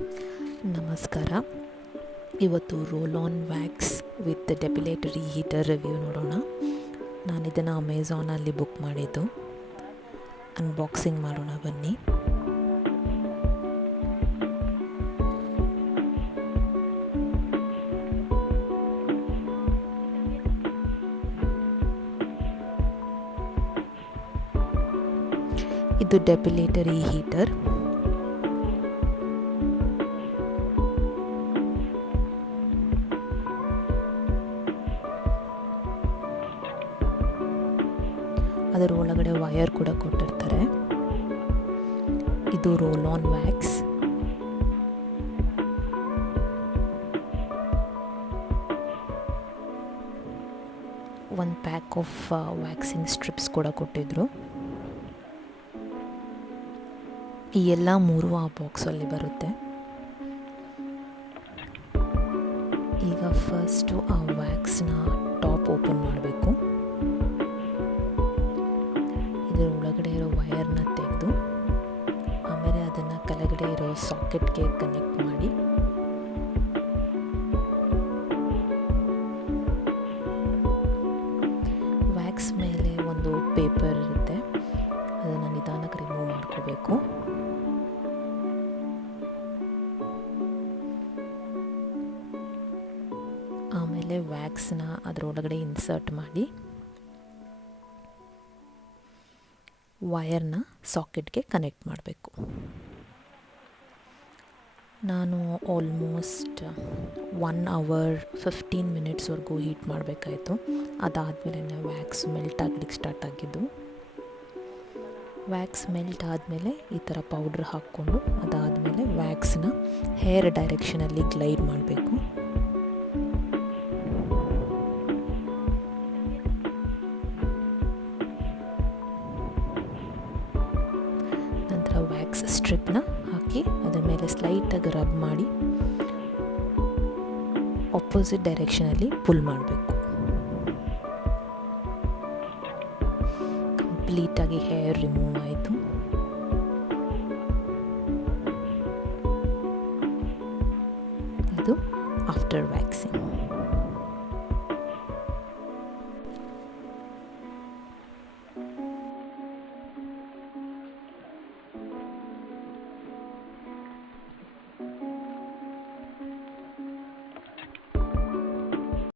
ನಮಸ್ಕಾರ. ಇವತ್ತು roll on wax with depilatory heater review ನೋಡೋಣ. ನಾನು ಇದನ್ನು ಅಮೆಝಾನಲ್ಲಿ ಬುಕ್ ಮಾಡಿದ್ದು. ಅನ್ಬಾಕ್ಸಿಂಗ್ ಮಾಡೋಣ ಬನ್ನಿ. ಇದು ಡೆಪಿಲೇಟರಿ ಹೀಟರ್. ಅದರ ಒಳಗಡೆ ವೈರ್ ಕೂಡ ಕೊಟ್ಟಿರ್ತಾರೆ. ಇದು ರೋಲ್ ಆನ್ ವ್ಯಾಕ್ಸ್. ಒಂದು ಪ್ಯಾಕ್ ಆಫ್ ವ್ಯಾಕ್ಸಿಂಗ್ ಸ್ಟ್ರಿಪ್ಸ್ ಕೂಡ ಕೊಟ್ಟಿದ್ರು. ಈ ಎಲ್ಲ ಮೂರು ಆ ಬಾಕ್ಸಲ್ಲಿ ಬರುತ್ತೆ. ಈಗ ಫಸ್ಟು ಆ ವ್ಯಾಕ್ಸ್ನ ಟಾಪ್ ಓಪನ್ ಮಾಡಬೇಕು. ಇದರ ಒಳಗಡೆ ಇರೋ ವೈರ್ನ ತೆಗೆದು ಆಮೇಲೆ ಅದನ್ನು ಕೆಳಗಡೆ ಇರೋ ಸಾಕೆಟ್ಗೆ ಕನೆಕ್ಟ್ ಮಾಡಿ ವ್ಯಾಕ್ಸ್ ಮೇಲೆ ಒಂದು ಪೇಪರ್ ಇರುತ್ತೆ, ಅದನ್ನು ನಿಧಾನಕ್ಕೆ ರಿಮೂವ್ ಮಾಡ್ಕೋಬೇಕು. ಆಮೇಲೆ ವ್ಯಾಕ್ಸ್ನ ಅದರೊಳಗಡೆ ಇನ್ಸರ್ಟ್ ಮಾಡಿ ವೈರ್ನ ಸಾಕೆಟ್ಗೆ ಕನೆಕ್ಟ್ ಮಾಡಬೇಕು. ನಾನು ಆಲ್ಮೋಸ್ಟ್ 1 ಅವರ್ 15 ಮಿನಿಟ್ಸ್ವರೆಗೂ ಹೀಟ್ ಮಾಡಬೇಕಾಯಿತು. ಅದಾದಮೇಲೆ ವ್ಯಾಕ್ಸ್ ಮೆಲ್ಟ್ ಆಗಲಿಕ್ಕೆ ಸ್ಟಾರ್ಟ್ ಆಗಿದ್ದು. ವ್ಯಾಕ್ಸ್ ಮೆಲ್ಟ್ ಆದಮೇಲೆ ಈ ಥರ ಪೌಡ್ರ್ ಹಾಕ್ಕೊಂಡು ಅದಾದಮೇಲೆ ವ್ಯಾಕ್ಸ್ನ ಹೇರ್ ಡೈರೆಕ್ಷನಲ್ಲಿ ಗ್ಲೈಡ್ ಮಾಡಬೇಕು. ನಂತರ ವ್ಯಾಕ್ಸ್ ಸ್ಟ್ರಿಪ್ನ ಹಾಕಿ ಅದರ ಮೇಲೆ ಸ್ಲೈಟಾಗಿ ರಬ್ ಮಾಡಿ ಆಪೋಸಿಟ್ ಡೈರೆಕ್ಷನಲ್ಲಿ ಪುಲ್ ಮಾಡಬೇಕು. ಕಂಪ್ಲೀಟಾಗಿ ಹೇರ್ ರಿಮೂವ್ ಆಯಿತು. ಇದು ಆಫ್ಟರ್ ವ್ಯಾಕ್ಸಿಂಗ್.